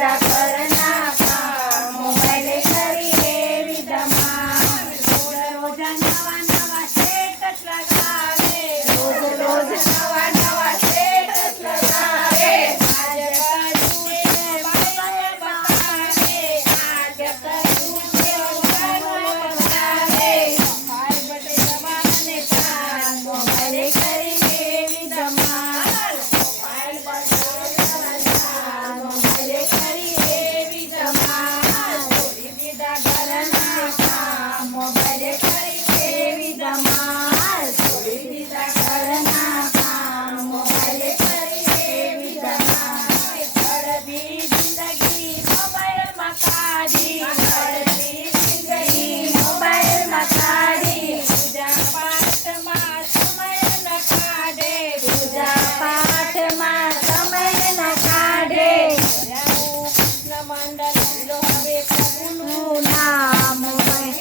દીધા ઘરના કામ, મોબાઈલે કરી એવી ધમાલ. રોજ નવા નવા સ્ટેટસ લગાવે, રોજ રોજ નવા નવા સ્ટેટસ લગાવે. આજ કર્યું છે બાબાએ બતાવે, આજ કર્યું છે બાબાએ બતાવે. ભાઈ બધે દવા અને કામ, મોબાઈલે કરી એવી ધમાલ. મોબાઈલે કરી એવી ધમાલ. છોડી દીધા ઘરના કામ, મોબાઈલે કરી એવી ધમાલ. છોડી દીધા ઘરના કામ, મોબાઈલે કરી એવી ધમાલ. અડધી જિંદગી મોબાઈલમાં કાઢી, અડધી જિંદગી મોબાઈલમાં કાઢી. પૂજા પાઠમાં સમય ન કાઢે, પૂજા પાઠમાં સમય ન કાઢે. કૃષ્ણ મંડળ લો હવે પ્રભુનું